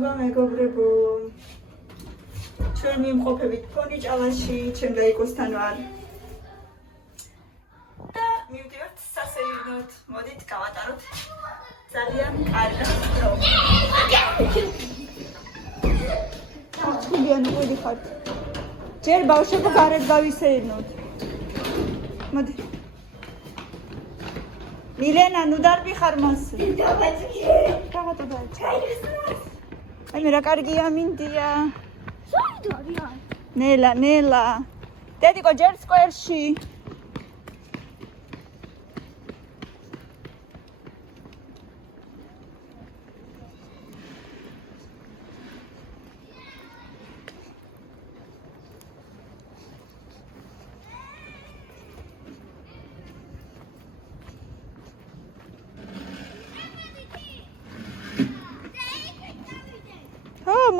მადლობა მეგობრებო. ჩვენ მიმყოფებით ფონი ჭალაში, ჩვენ გაიკოსთან ვარ. და მივდივართ სასეირნოდ. მოდით გავატაროთ ძალიან კარგი დრო. ჩხუბიან უყიდი ხართ. ჯერ ბავშვებო გარეთ გავისეირნოთ. მოდი. მილენა, ნუ დარბიხარ მას. რაღაცა დაიწყო. აი მე რა კარგია მინდია. სოიდორია. ნელა. დედიკო ჯერ სკვერში.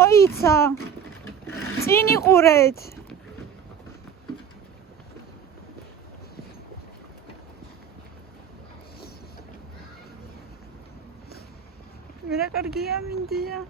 მოიცა წინ იყურეთ რა კარგია მინდია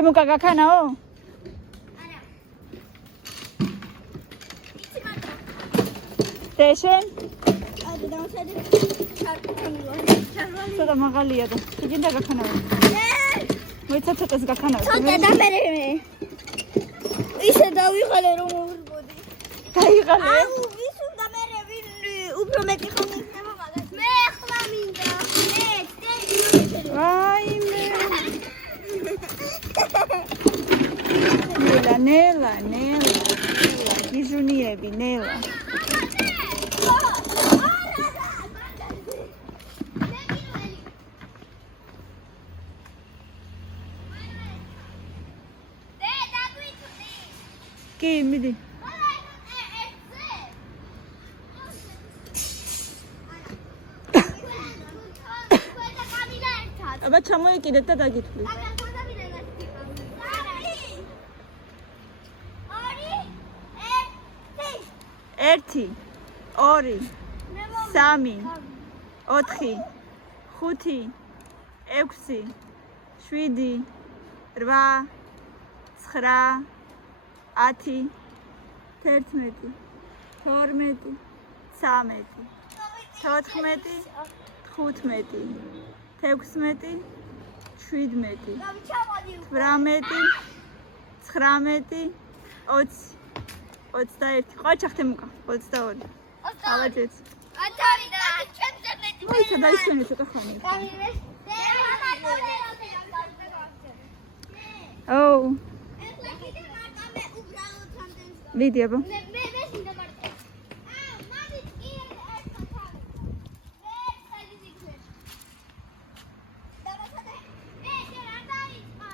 თემუკა გაქანაო? არა. დეშენ? აი დავხედე. ცოტა მაღალია და შეგინდა გაქანაო? მოიცა ცოტას გაქანაო. ცოტა და მე ისე დავიღალე რომ მოვიბოდი. დაიღალე? აუ ვის უნდა მე ვინ უფრო მეტი ხომ იქნება მაგას. მე ახლა მინდა. ვაიმე. ნელა გიჟუნიები ნელა კი მიდი აბა ჩამოიკიდეთ და დაგითვლით ერთი, ორი, სამი, ოთხი, ხუთი, ექვსი, შვიდი, რვა, ცხრა, 10, 11, 12, 13, 14, 15, 16, 17, 18, 19, 20 21 ყოჩა ხთემუკა 22 ავაჯეთ ათარიდა ჩემზე მეტი მოიცა დაისვენე ცოტა ხანი ოუ ეხლა კიდე მარტო მე უბრალოდ რამდენს მიდი აბა მე მინდა მარტო მამით კი ერთხელ თავი მე საიდის იქნე დავასადე მე რა დაიწყო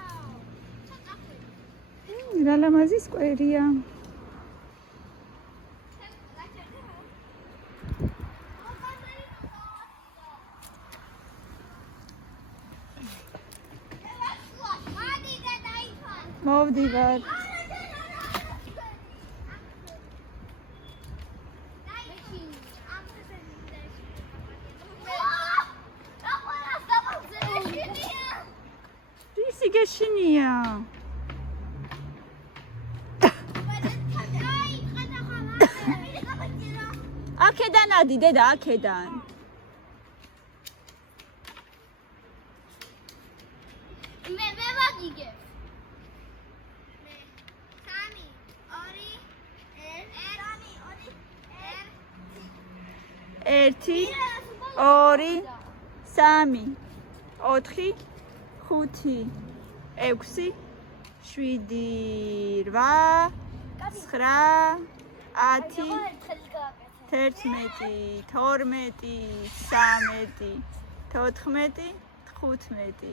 რა ლამაზი სკვერია მოვდივარ ისი გეშინია აქედან ადი დედა აქედან მე ვაგიგებ ერთი, ორი, სამი, ოთხი, ხუთი, ექვსი, შვიდი, რვა, 9, 10, 11, 12, 13, 14, 15, 16,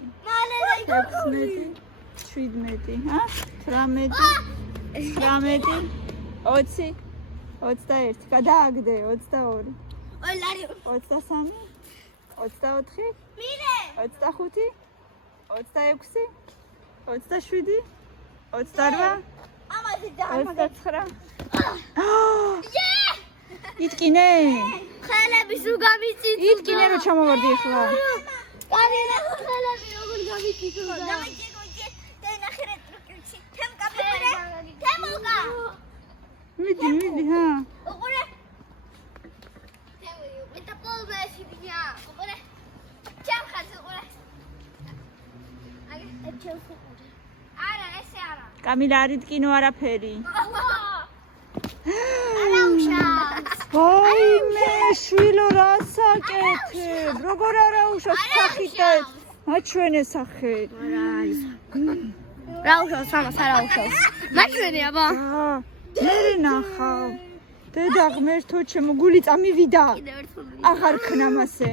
17, 18, 19, 20, 21, გადააგდე 22, 23, 24, 25, 26, 27, 28, 29. იტკინე? ხელების რო გამიწიწო. იტკინე რომ ჩამოვარდი ახლა. კამერა ხელები როგორ გამიწიწო. მიდი, ჰა. უყურე. მე პოლმეში ბია. უყურე. ჩამხაც უყურე. აგე ჩელსი. არა, ესე არა. კამილა არ იტკინო არაფერი. არა უშავს. ვაიმე, შვილო რა საკეთებ? როგორ არა უშავს სახიტეთ? მაჩვენე სახეთ. რა უშავს, ამას არა უშავს. მაჩვენე აბა. მე ნახავ. დედა ღმერთო ჩემო გული წამივიდა. აღარ ქნა მასე.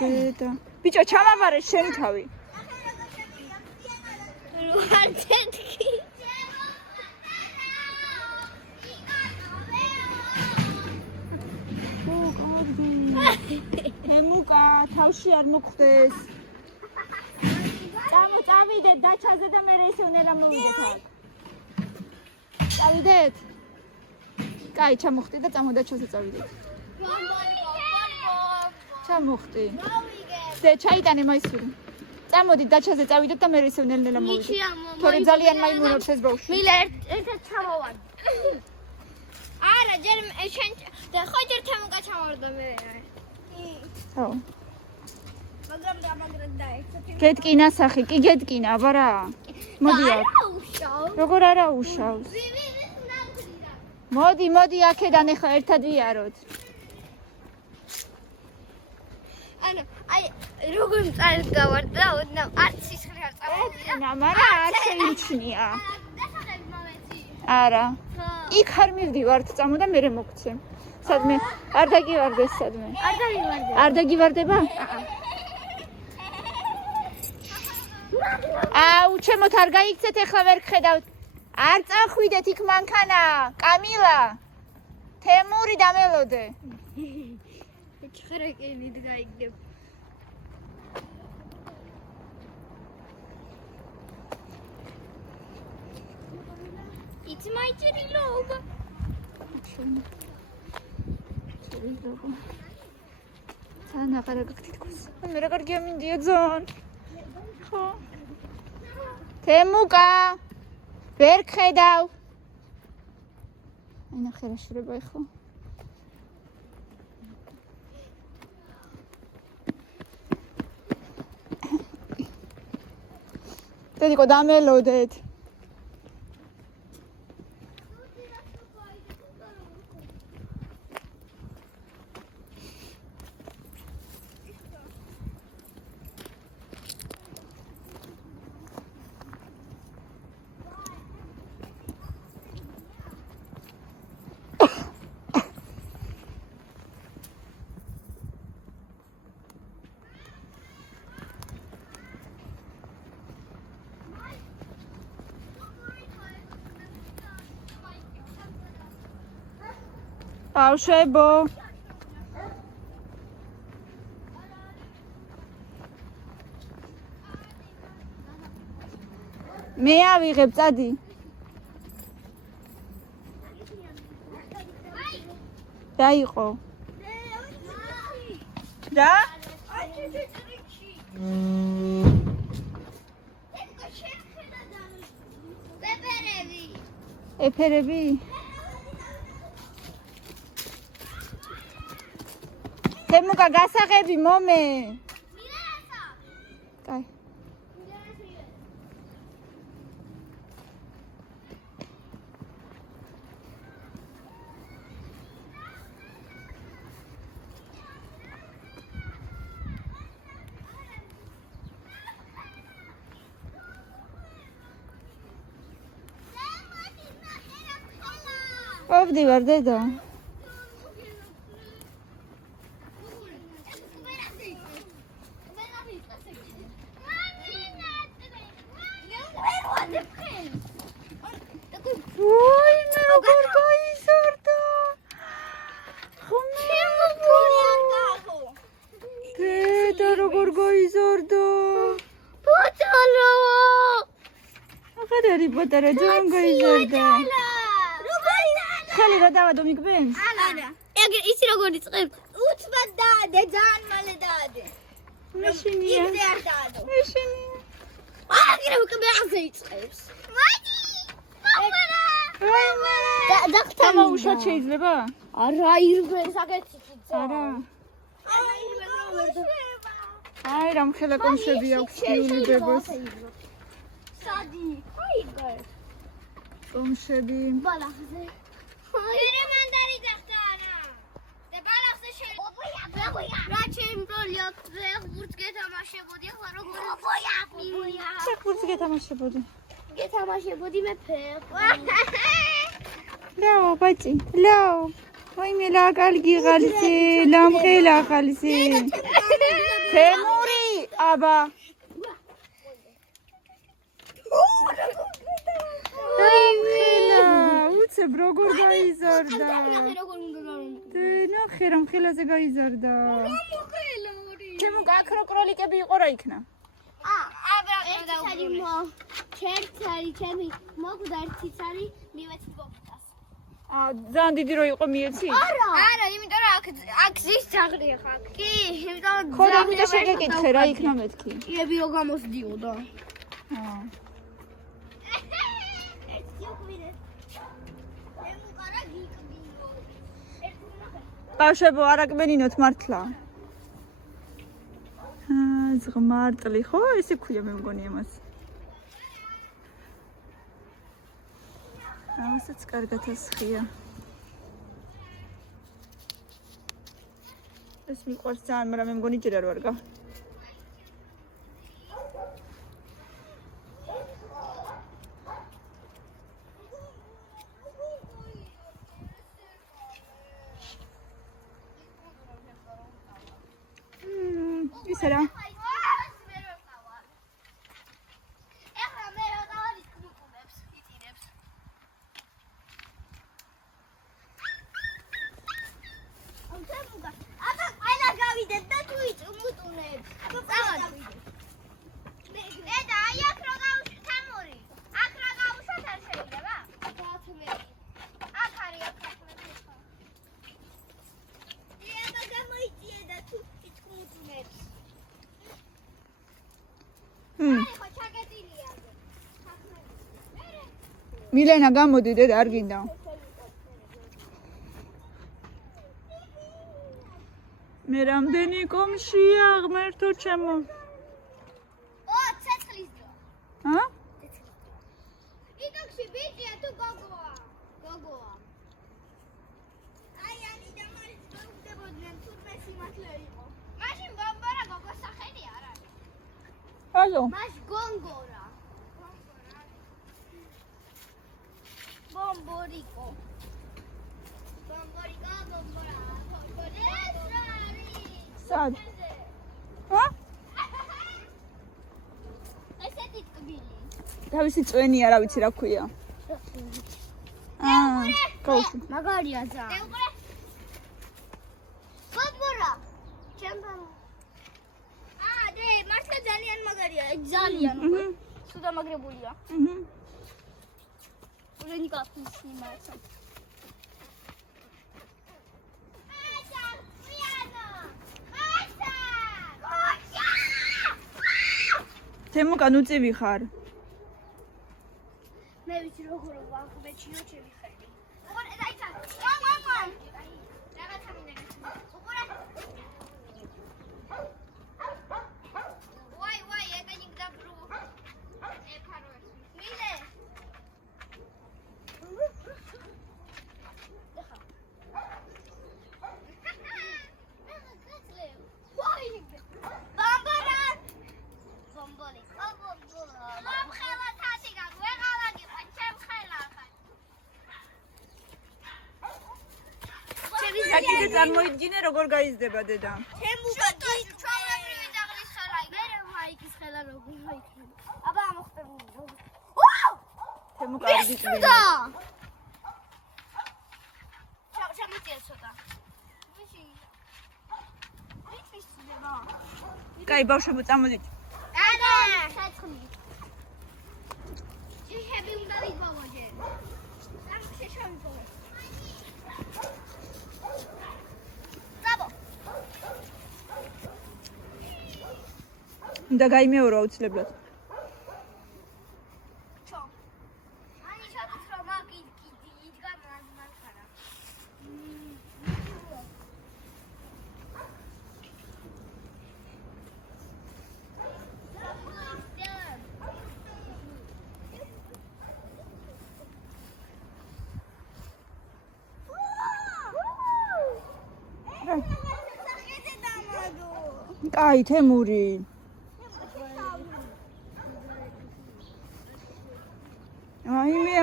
დედა. ბიჭო ჩამაბარე შენი თავი. რუხანცეთკი. ემუკა, თავში არ მოხდეს. წავიდეთ დაჩაზე და მე ისე უნდა მოვიდეთ აქ. წავიდეთ. კაი, ჩამოხტი და წამოდაჩაზე წავიდეთ. ჩამოხტი. ზე ჩაიტანე მაისური. წამოდი დაჩაზე წავიდეთ და მე ისე უნდა მოვიდეთ. თორე ძალიან მაიმუნობს ეს ბავშვი. მილე ერთად ჩამოვარ. არა, ჯერ შენ და ხო ჯერ თემუკა ჩამოვარდა მე. ხო. მაგრამ დამაგრად დაეცა. გეტკინა სახი, კი გეტკინა, აბა რა. მოდი აქ. არა უშავს. როგორ არა უშავს? მოდი აქედან ახლა ერთად ვიაროთ. ანუ აი როგორ მწარეთ გავარდა, ოდნავ არც სისხლი არ წავიდა. ნამარა არ შეიმჩნია. დასახები მომეცი. არა. იქ არ მივდივართ, წამო და მე მოგცემ. სადმე? არ დაგივარდეს სადმე? არ დავივარდე. არ დაგივარდება? აუ, ჩემოთ არ გაიქცეთ, ახლა ვერ გხედავთ. არ წახვიდეთ იქ მანქანა. კამილა. თემური დამელოდე. ხრეკინით გაიგებ. It's my cherry lobe. თან აღარა გაგთითქოს. მე რა კარგია მინდია ძონ. ხო. თემუკა. ვერ გხედავ. აი ნახე რა შრება ახლა. დედიკო დამელოდეთ. ბავშვებო. მე ავიღებ, წადი. დაიყო. რა? ეფერები? თემუკა გასაღები მომე. კაი. ყოფდივარ დედა. ვაიმე როგორ გაიზარდა. დედა როგორ გაიზარდა. პატარა. აღარ არის პატარა, ძალიან გაიზარდა. ხელი რა დავადო მიგბენს? არა. ეგ ისი როგორ იწყებს? უცბად დაადე, ძალიან მალე დაადე. მეშინია. იქ არ დაადო. მეშინია. აგრე უკვე ახზე იწყებს. მაგი! პაპარა! დამაუშვათ შეიძლება? არა, ირგვლენ საკეთი ძა. არა. არა, ირგვლენ ვერ დავა. აი რამ ხელა კონშები აქვს იულიბებას. სადი? აი გარ. კონშები. ბალახზე. ერი მანდარი დახტარა. და ბალახზე შეიძლება. რა ჩემბროლია, ფეხბურთს გეთამაშებოდი, ახლა როგორ ბოია. ფეხბურთს გეთამაშებოდი. გეთამაშებოდი მე ფეხბურთს. ლაო ბაჭი, ლაო. ვაიმე რა კარგი ღალისი, ლამყელა ღალისი. თემური, აბა. ვაიმე, უცებ როგორ გაიზარდა. ნახე რა მხილაზე გაიზარდა. თემო გაქრო კროლიკები იყო რა იქნა? ჩერცარი ჩემი მოგვდა ერთიც არის მივეცი გოფტას. ძალიან დიდი რო იყო მიეცი? არა, იმიტომ რომ აქ ზის ძაღლია ხარ. კი, იმიტომ ხო და ამიტომ შეგეკითხე რა იქნა მეთქი. ჭიები რო გამოსდიოდა. ბავშვებო არაკბენინოთ მართლა. ზღმარტლი ხო ესე ქვია მე მგონი ამას. ამასაც კარგად ასხია. ეს მიყვარს ძალიან, მაგრამ მე მგონი ჯერ არ ვარგა. ისე რა. მილენა გამოდი დედა არ გინდა. მე რამდენი კომშია ღმერთო ჩემო. ცეცხლის დრო. ჰა? იდოქში ბიჭია თუ გოგოა? გოგოა. აი ამი და მარის გავხდებოდნენ თურმე სიმართლე იყო. მაშინ ბომბარა გოგოს სახელი არ არის. ალო. მაშ გონგორა. Bomboriko. Bomboriko, bombora. სად? ჰა? ესეთი ტკბილი. თავისი წვენი არა ვიცი რა ქვია. კაუში. მაგარია ძა. ბომბორა. ჩემთან. დე, მართლა ძალიან მაგარია, ძალიან. სუდა მაგრებულია. Уже никак не снимается. თემო განუწივი ხარ. მე ვიცი როგორ ვაღმეჩიო ჩემი ხელი. ოღონ დაიცა. მამამ. რაღაცა მინდა. უყურე. ვაი, ეგ ნიგდა ბრუ. ეფარო. მილე. ისე წარმოიდგინე როგორ გაიზრდება დედა. თემუკა ჩვეულებრივი ძაღლის ხელა მე მაიკის ხელა როგორ იქნება აბა მოხდები თემუკა არ გიწვია. ჩამიწია ცოტა ვიში ვიწვისდება კაი ბავშვებო წამოდით. არა საცხლი შეშები უნდა ვიპოვო ჯერ ამ შეშავიპოვო უნდა გაიმეორო აუცილებლად. კაი თემური. აიმე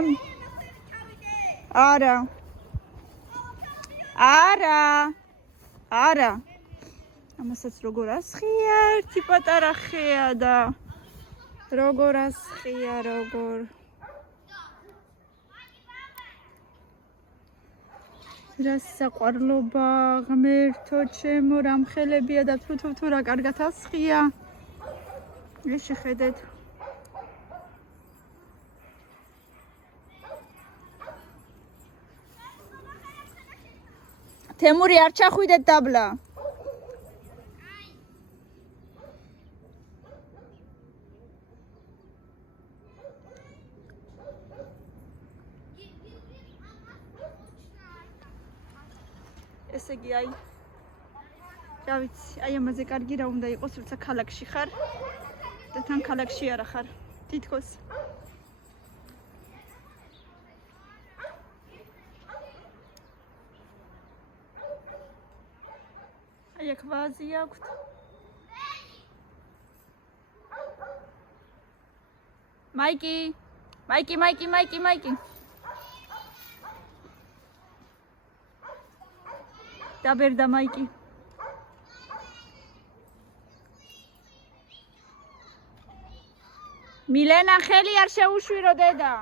არა ამასაც როგორ ასხია ერთი პატარა ხეა და როგორ ასხია როგორ რა საყვარლობა ღმერთო ჩემო რა მხელებია და თუ რა კარგად ასხია ეს შეხედეთ თემური არ ჩახვიდეთ დაბლა. ესე იგი აი რა ვიცი, აი ამაზე კარგი რა უნდა იყოს, როცა ქალაქში ხარ და თან ქალაქში არა ხარ. თითქოს აი აქ ვაზი აქვთ. მაიკი. დაბერდა მაიკი. მილენა ხელი არ შეუშვირო დედა.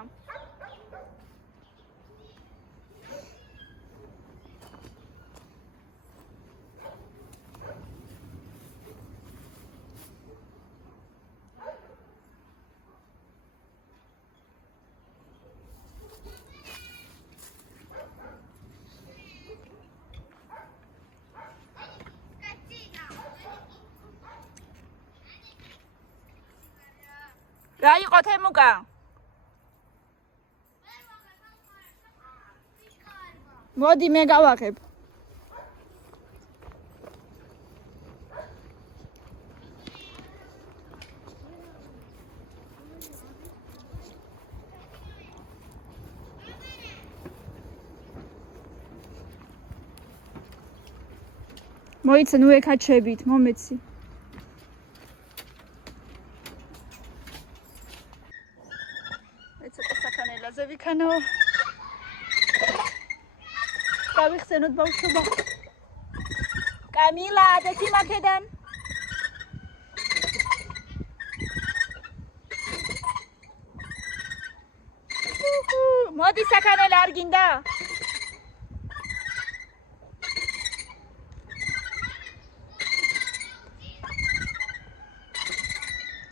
რა იყო თემუკა? მოდი მე გავაღებ. მოიცა ნუ ეკაჩებით, მომეცი. ვიქანო გავიხსენოთ ბავშვობა კამილა დეთი მაქედან მოდი საქანელა არ გინდა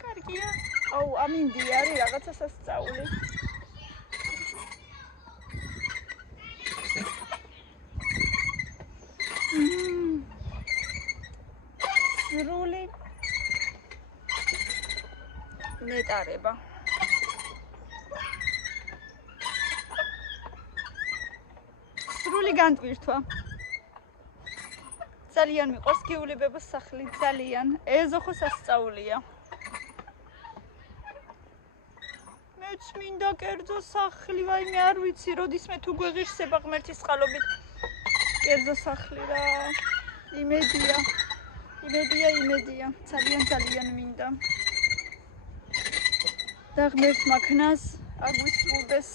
კარგია აუ ამინდი არის რაღაცა სასწაული ნეტარება სრული განტვირთვა ძალიან მიყვარს გიულებების სახლი ძალიან ეზოხო სასწაულია მეც მინდა კერძო სახლი ვაიმე არ ვიცი როდისმე თუ გვეღირსება ღმერთის წყალობით კერძო სახლი რა იმედია ძალიან მინდა და ღმერთს მაქნას არ გვისრულდეს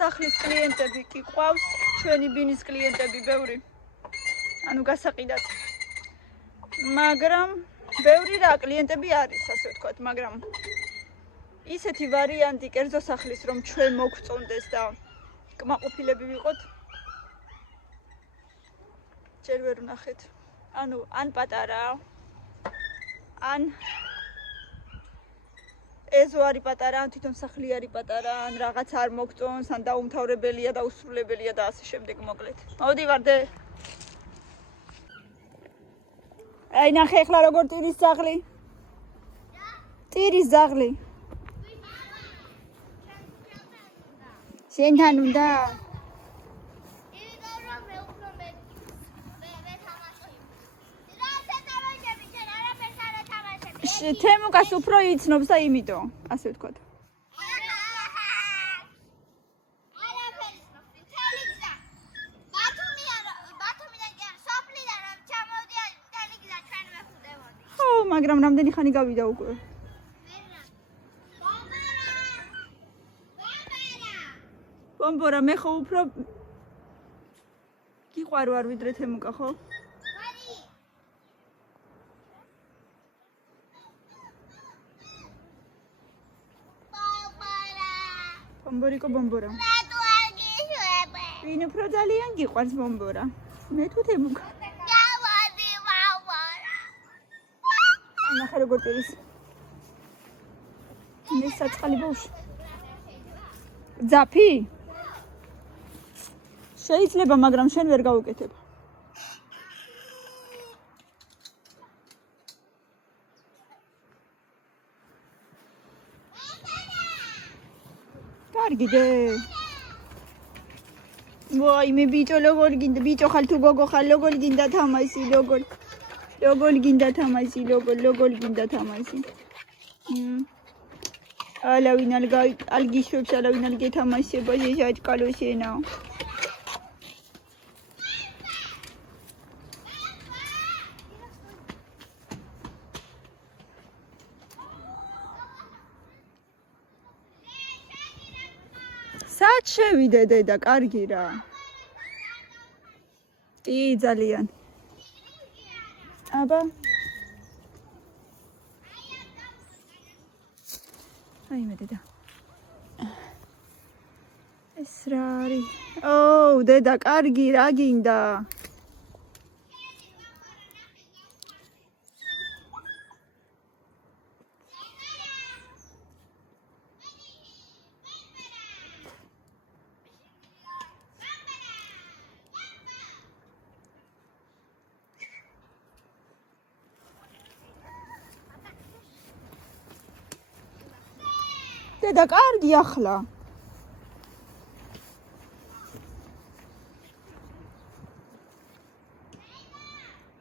სახლის კლიენტები კი ყავს, ჩვენი ბინის კლიენტები ბევრი. ანუ გასაყიდად. მაგრამ ბევრი რა კლიენტები არის, ასე ვთქვათ, მაგრამ ისეთი ვარიანტი კერძო სახლის, რომ ჩვენ მოგწონდეს და კმაყოფილები ვიყოთ. ჯერ ვერ ვნახეთ. ანუ ან პატარა, ან ეზო არის პატარა, ან თვითონ სახლი არის პატარა, ან რაღაც არ მოგწონს, ან დაუმთავრებელია და უსრულებელია და ასე შემდეგ მოკლედ. მოდი ვარდე. აი ნახე ახლა როგორ ტირის ძაღლი. ტირის ძაღლი. შენთან უნდა? თემუკას უფრო იცნობს და იმიტომ, ასე ვთქვათ. ხო, მაგრამ რამდენი ხანი გავიდა უკვე? ბომბორა, მე ხო უფრო გიყვარ ვარ ვიდრე თემუკა, ხო? ბომბორიკო ბომბორა. ვინ უფრო ძალიან გიყვარს ბომბორა? მე თუ თემუკა. ნახე როგორ ტირის. მე საწყალი ბავშვი. ძაფი? შეიძლება, მაგრამ შენ ვერ გავუკეთებ. კარგიდე. ვაი, მე ბიჭო როგორ გინდა, ბიჭო ხალ თუ გოგო ხალ, როგორ გინდა თამაში, როგორ გინდა თამაში, როგორ გინდა თამაში. ალავინ ალგიშვებს, ალავინ ალგეთამაშება, ჟაჭკალო შენა. სად შევიდე დედა, კარგი რა. კი, ძალიან. აბა. აი მე დედა. ეს რა არის? ოუ, დედა, კარგი რა გინდა? დედა, კარგი ახლა.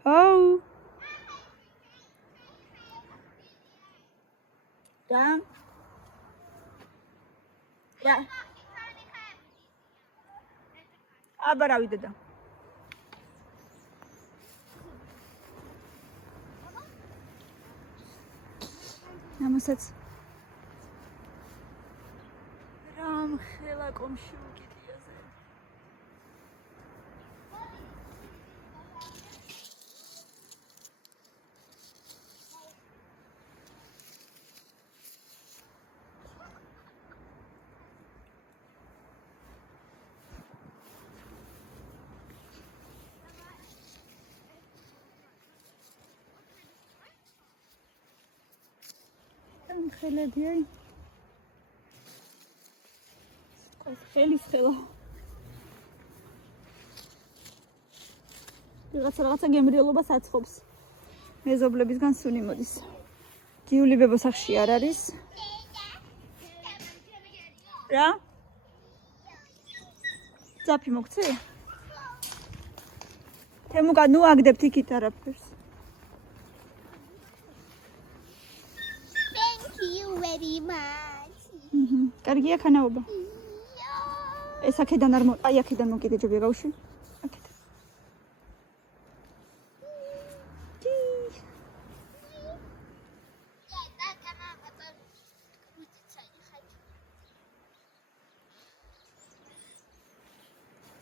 აუ. და? და. აბა რავი დედა. ამასაც რამ ხელა კომში უკიდიაზე. ხელები აი ხელის ხელა რაღაცა გემრიელობას აცხობს მეზობლებისგან სული მოდის გიული ბებო სახში არ არის რა ძაფი მოგცე თემუკა ნუ აგდებთ იქით არაფერს very much. კარგია ხანაობა. ეს აქედან არ აი აქედან მოკიდეჯობია გავში. აქედან.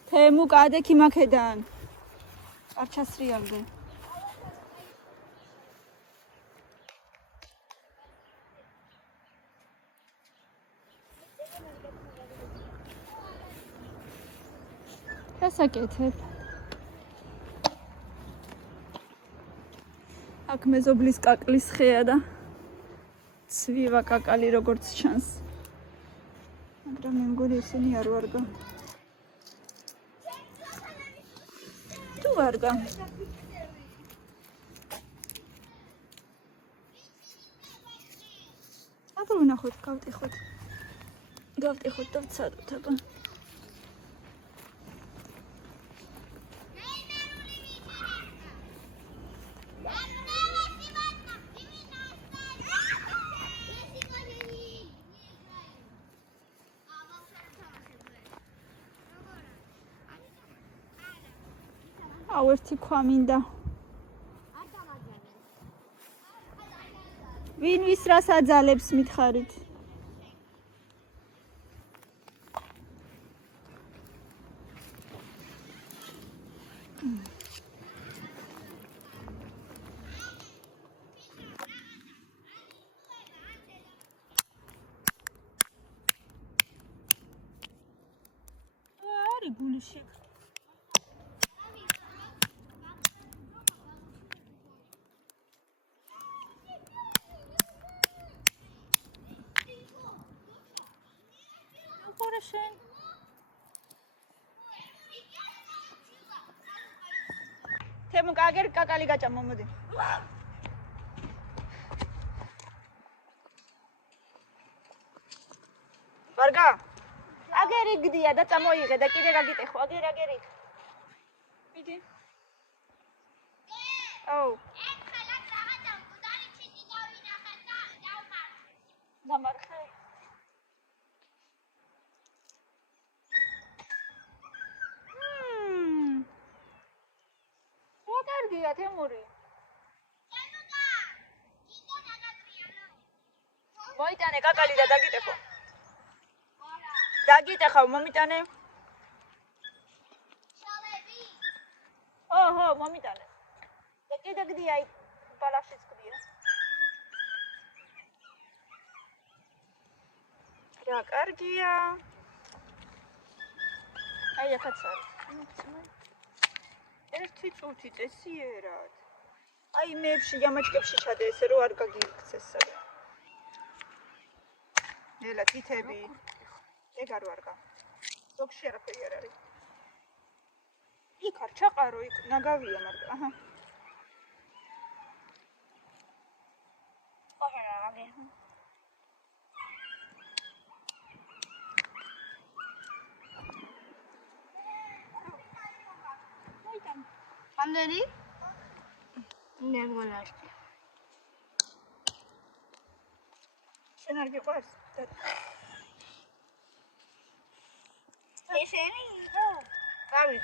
თემუ კადექი მაქედან. არ ჩასრიალდე. გასაკეთებ. აქ მეზობლის კაკლის ხეა და ცვივა კაკალი როგორც ჩანს. მაგრამ მე მგონი ისინი არ ვარგა. თუ ვარგა. აბა ვნახოთ, გავტეხოთ. გავტეხოთ და ვცადოთ აბა. აუ ერთი ქვა მინდა. ვინ ვის რას აძალებს მითხარით? არის გულში. შენ თემუ კაგერ კაკალი გაჭამო მოდი ვარგა აგერი გდია და წამოიღე და კიდე გაგიტეხო აგერი მიდი აუ დამარხე გია თემური მოიტანე კაკალი და დაგიტეხო დაგიტეხავ მომიტანე ოჰო მომიტანე და კიდე გდია ბალახშიც გდია რა კარგია აი ახაც არის ერთი წუთი წესიერად. აი მეებში ямაჩკებში ჩადე ესე რომ არ გაგიქცეს საერთოდ. ნელა თითები. ეგ არ ვარგა. ზოგში არაფერი არ არის. იქ არ ჩაყარო, იქ ნაგავია მაგრამ. აჰა. ოღონდ რა ამდენი? მე მგონია. შენ არ გიყვარს? ესენი? გავი.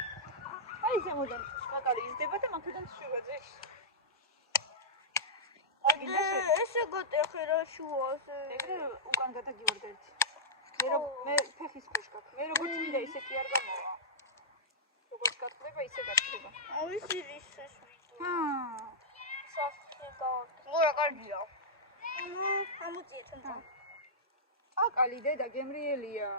აი ზემოდან კაკალი იზრდება და მაქედან შუა ძეს. ესე გოტეხე რა შუაზე. ეგრე უკან გადაგივარდა ერთი. მე ფეხის ქვეშ გაქვს. მე როგორც მინდა ისეთი არ გამოვა. როგორც გატყდება ისე გატყდება. აუ ის ის საფრთხე გავაკეთე. რა კარგია. ამოწიე თუნდა. აკალი დედა გემრიელია.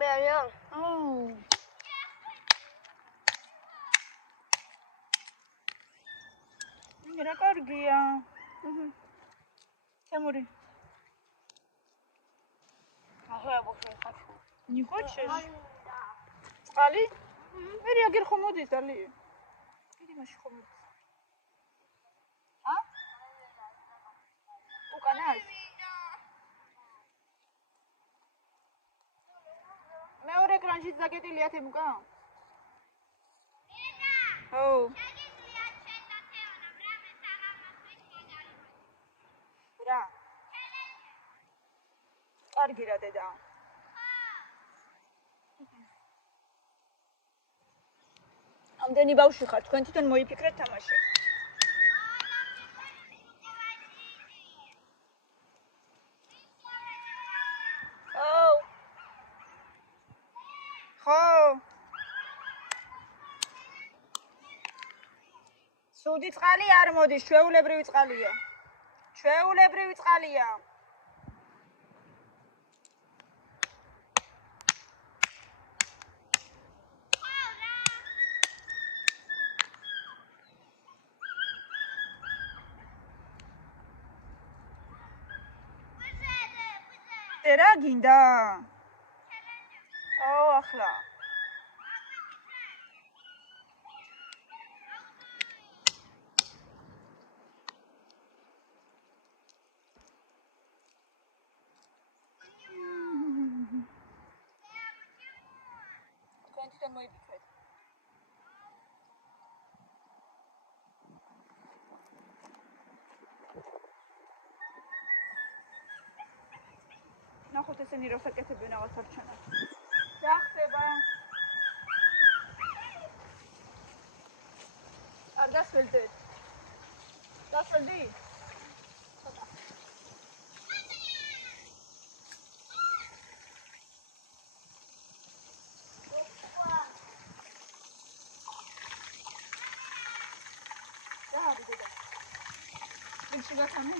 მე არია. აუ. რა კარგია. თემური. Не хочешь? Али? Мери агер хомодис, Али. Иди маши хомодис. А? უკანას? მეორე ეკრანშიც დაგეტილია თემუკა? ო. რა? კარგი რა დედა. ამდენი ბავშვი ხარ, თქვენ თვითონ მოიფიქრეთ თამაში. სუდი წყალი არ მოდის, ჩვეულებრივი წყალია. ჩვეულებრივი წყალია. რა გინდა? აუ ახლა. თქვენ მოიფიქრეთ. ნახოთ ესენი რას აკეთებენ რაღაც არჩევნად. რა ხდება? არ დასველდეთ. დასველდი? ცოტა. რა არის დედა? ვინც გახამი?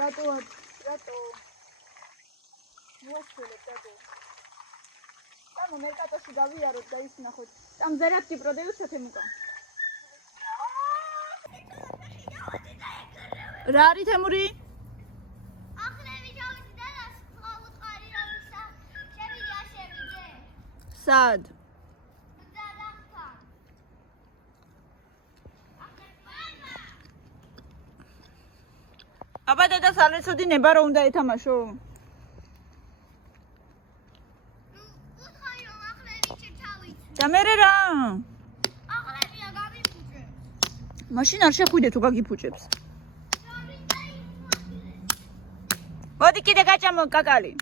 რატო? მოასწრეთ დადო. там მერკატოში გავიაროთ და ის ნახოთ. там зарядки продаются თემუკა. რა არის თემური? ახლები ჩავიდი და უწყარი რომ შევიდე. სად? აბა დედა სალეცოდი ნება რომ უნდა ეთამაშო. უთხარი რომ ახლები ჩავიდი. და მე რა? ახლებია გამიფუჭე. მაშინ არ შეხვიდე თუ გაგიფუჭებს. მოდი კიდე გაჭამო კაკალი.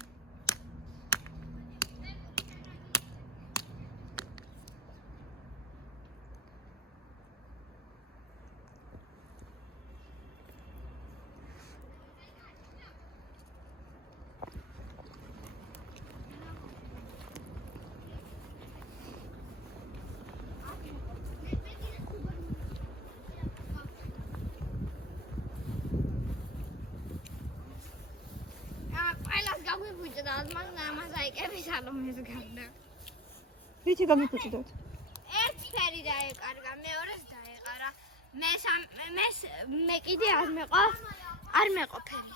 ვიჩი გამიფუჭდათ? ერთ ფერი დაეკარგა, მეორეს დაეყარა. მე კიდე არ მეყო ფერი.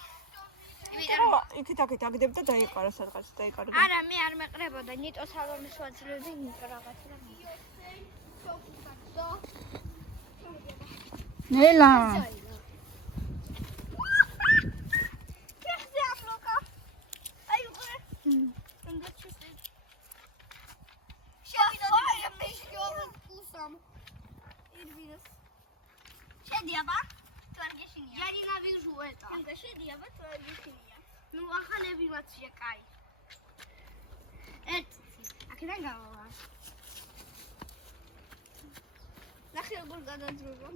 იქით აქეთ აგდებ და დაიყარა სადღაც დაიყარდა. არა, მე არ მეყრებოდა, ნიტო სალონის ვაძლევდი, ნიტო რაღაცა და ნელა. შედიაბა? თუ არ გეშინია? Я ненавижу это. Тенка შედიაბა, თუ არ გეშინია? Ну, ახალები მაცია, კაი. აქედან გავა. ნახე როგორ გადაძრება.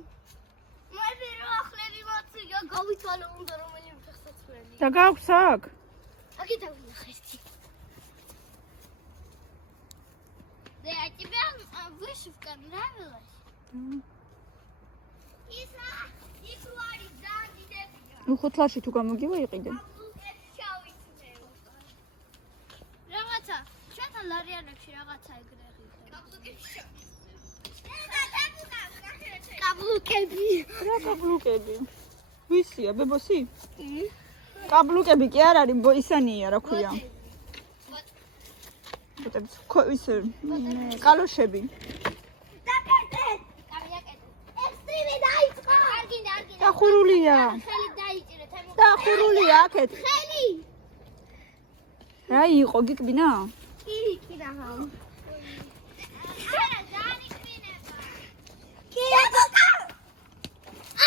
მე რო ახალები მაცია, გავითვალე უნდა რომელიმე ფეხსაცმელი. და გაქვს აქ? აქეთ ავინახე. Да я тебя вышивка нравилась? Иса, икуари зандидебია. ну ხუთლაში თუ გამოგივა იყიდე. რაღაცა, ჩვენთან ლარიანებში რაღაცა ეგრე ღირდა. კაბლუკები. რა კაბლუკები? ვისია, ბებოსი? კაბლუკები კი არ არის, ისანია, რა ქვია. ის კალოშები. დაკეთეთ. კაბიაკეთეთ. ექსტრიმი დაიწყო. არგინდა. დახურულია. ხელი დაიჭირეთ. დახურულია აქეთ. ხელი. რა იყო, გიკბინა? კი ნახავ. არა, დაანიკვინება.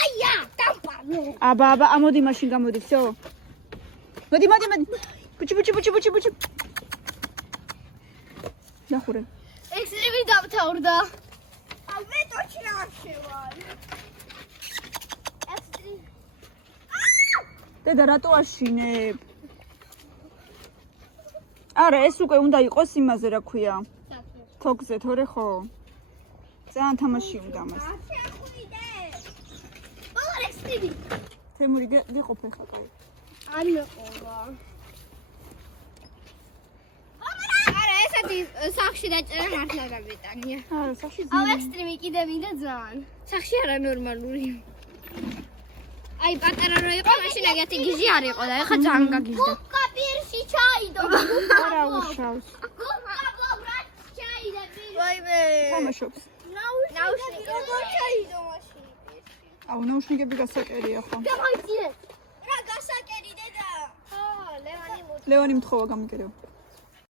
აია, დამპარნო. აბა, ამოდი მაშინ გამოდი, всё. მოდი. ბუჩი. ნახურე. ექსტრიმი დამთავრდა. ალბე ტოჩი არ შევალ. დედა რატო აშინებ? არა, ეს უკვე უნდა იყოს იმაზე, რა ქვია. თოქზე თორე ხო? ძალიან თამაში უნდა მას. თემური გიყოფე ხა კაი. არ მეყოლა. არა, ესეთი სახში დაჭერა მართლა გამეტანია. არა, სახში აუ ექსტრიმი კიდე მინდა ძალიან. სახში არა ნორმალური. აი პატარა რო იყო, მაშინ ეგეთი გიჟი არ იყო და ეხა ძალიან გაგიჟდა. გუკა პირში ჩაიდო. არა უშავს. გუკა ბობრად ჩაიდე პირში. ვაიმე. თამაშობს. ნაუშნიკი როგორ ჩაიდო მაშინ პირში. აუ ნაუშნიკები გასაკერია ხო? გამოიწიე. რა გასაკერი დედა? ხო, ლევანი მოწ. ლევანი მთხოვა გამიგერეო.